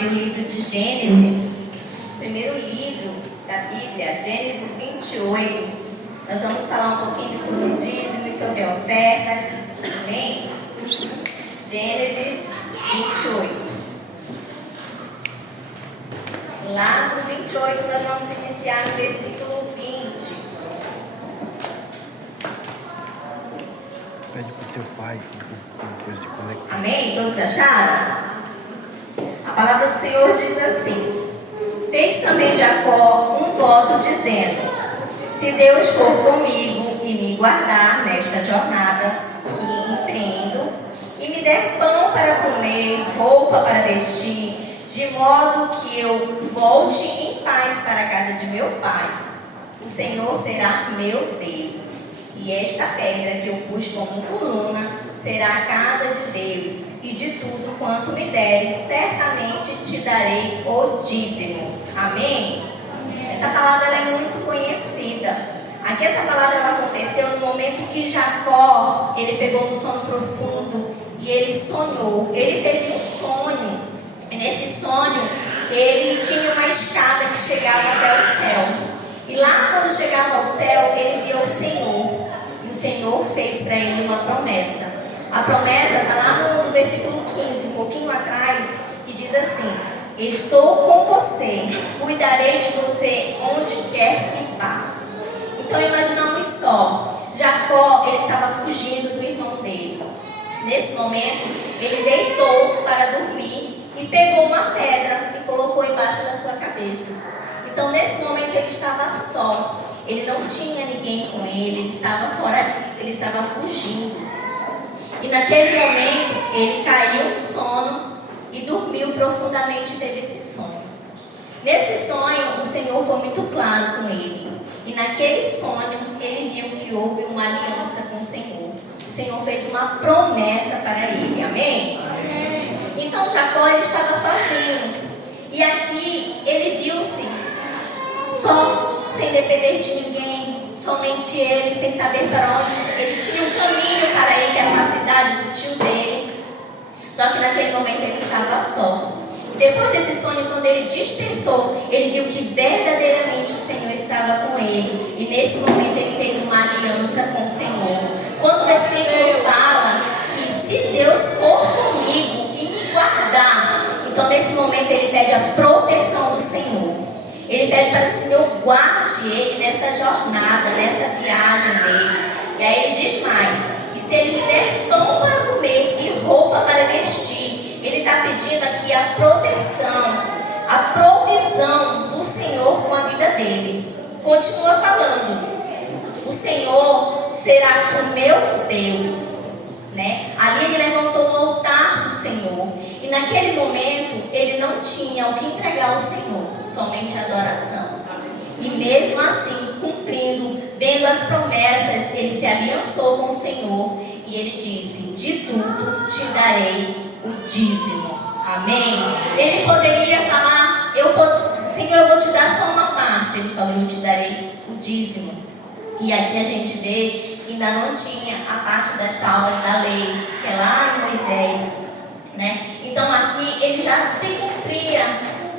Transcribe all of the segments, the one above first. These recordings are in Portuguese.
abrir o livro de Gênesis, primeiro livro da Bíblia, Gênesis 28. Nós vamos falar um pouquinho sobre o dízimo e sobre ofertas. Amém? Gênesis 28. Lá no 28 nós vamos iniciar no versículo 20. Pede pro teu pai uma coisa de conectar. Amém? Todos acharam? A palavra do Senhor diz assim: fez também Jacó um voto dizendo: se Deus for comigo e me guardar nesta jornada que empreendo, e me der pão para comer, roupa para vestir, de modo que eu volte em paz para a casa de meu pai, o Senhor será meu Deus. E esta pedra que eu pus como coluna será a casa de Deus, e de tudo quanto me deres, certamente te darei o dízimo. Amém? Essa palavra ela é muito conhecida. Aqui essa palavra ela aconteceu no momento que Jacó, ele pegou um sono profundo e ele sonhou. Ele teve um sonho, e nesse sonho ele tinha uma escada que chegava até o céu. E lá quando chegava ao céu, ele via o Senhor. E o Senhor fez para ele uma promessa. A promessa está lá no versículo 15, um pouquinho atrás, que diz assim: estou com você, cuidarei de você onde quer que vá. Então imaginamos só, Jacó, ele estava fugindo do irmão dele. Nesse momento, ele deitou para dormir e pegou uma pedra e colocou embaixo da sua cabeça. Então nesse momento ele estava só. Ele não tinha ninguém com ele estava fora, ele estava fugindo. E naquele momento, ele caiu no sono e dormiu profundamente e teve esse sonho. Nesse sonho, o Senhor foi muito claro com ele. E naquele sonho, ele viu que houve uma aliança com o Senhor. O Senhor fez uma promessa para ele. Amém? Amém. Então, Jacó, ele estava sozinho. E aqui, ele viu-se só, sem depender de ninguém, somente ele, sem saber para onde. Ele tinha um caminho para ir, que era uma cidade do tio dele. Só que naquele momento ele estava só. E depois desse sonho, quando ele despertou, ele viu que verdadeiramente o Senhor estava com ele. E nesse momento ele fez uma aliança com o Senhor. Quando o versículo fala que se Deus for comigo e me guardar, então nesse momento ele pede a proteção do Senhor. Ele pede para que o Senhor guarde ele nessa jornada, nessa viagem dele. E aí ele diz mais: e se ele me der pão para comer e roupa para vestir, ele está pedindo aqui a proteção, a provisão do Senhor com a vida dele. Continua falando: o Senhor será o meu Deus. Ali ele levantou um altar do Senhor. E naquele momento ele não tinha o que entregar ao Senhor, somente adoração. E mesmo assim, cumprindo, vendo as promessas, ele se aliançou com o Senhor. E ele disse: de tudo te darei o dízimo. Amém? Ele poderia falar: Senhor, eu vou te dar só uma parte. Ele falou: eu te darei o dízimo. E aqui a gente vê que ainda não tinha a parte das tábuas da lei, que é lá em Moisés, Então aqui ele já se cumpria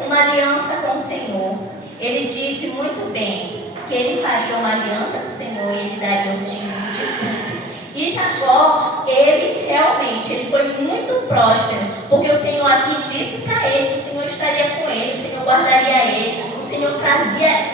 uma aliança com o Senhor. Ele disse muito bem que ele faria uma aliança com o Senhor e ele daria o dízimo de tudo. E Jacó, ele foi muito próspero, porque o Senhor aqui disse para ele que o Senhor estaria com ele, o Senhor guardaria ele, o Senhor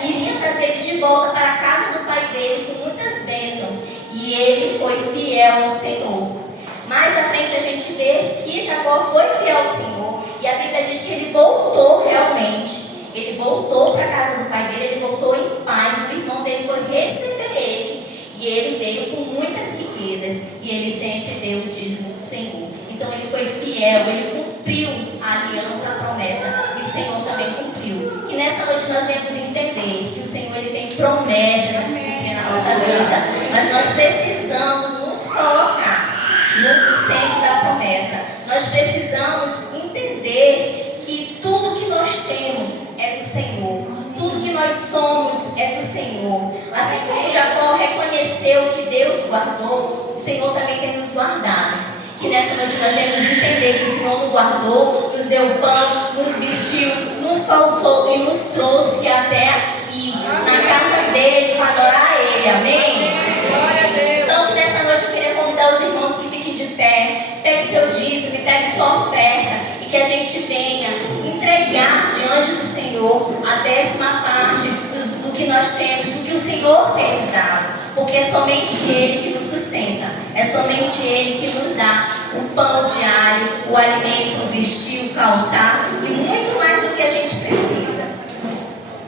iria trazer ele de volta para a casa do pai dele com muitas bênçãos. E ele foi fiel ao Senhor. Mais à frente a gente vê que Jacó foi fiel ao Senhor, e a Bíblia diz que ele voltou realmente. Ele voltou para a casa do pai dele, ele voltou em paz. O irmão dele foi receber ele, e ele veio com muitas riquezas, e ele sempre deu o dízimo do Senhor. Então ele foi fiel, ele cumpriu a aliança, a promessa, e o Senhor também cumpriu. Que nessa noite nós venhamos entender que o Senhor ele tem promessas a se cumprir na nossa vida, mas nós precisamos nos colocar no centro da promessa. Nós precisamos entender que tudo que nós temos é do Senhor, tudo que nós somos é do Senhor. Assim como Jacó reconheceu que Deus guardou, o Senhor também tem nos guardado. Que nessa noite nós devemos entender que o Senhor nos guardou, nos deu pão, nos vestiu, nos calçou e nos trouxe até aqui, na casa dele, para adorar a ele. Amém? Então que nessa noite eu queria convidar os irmãos que fiquem de pé, pegue o seu dízimo, pegue sua oferta, e que a gente venha entregar diante do Senhor a 10ª parte do que nós temos, do que o Senhor tem nos dado. Porque é somente Ele que nos sustenta, é somente Ele que nos dá o pão diário, o alimento, o vestir, o calçar e muito mais do que a gente precisa.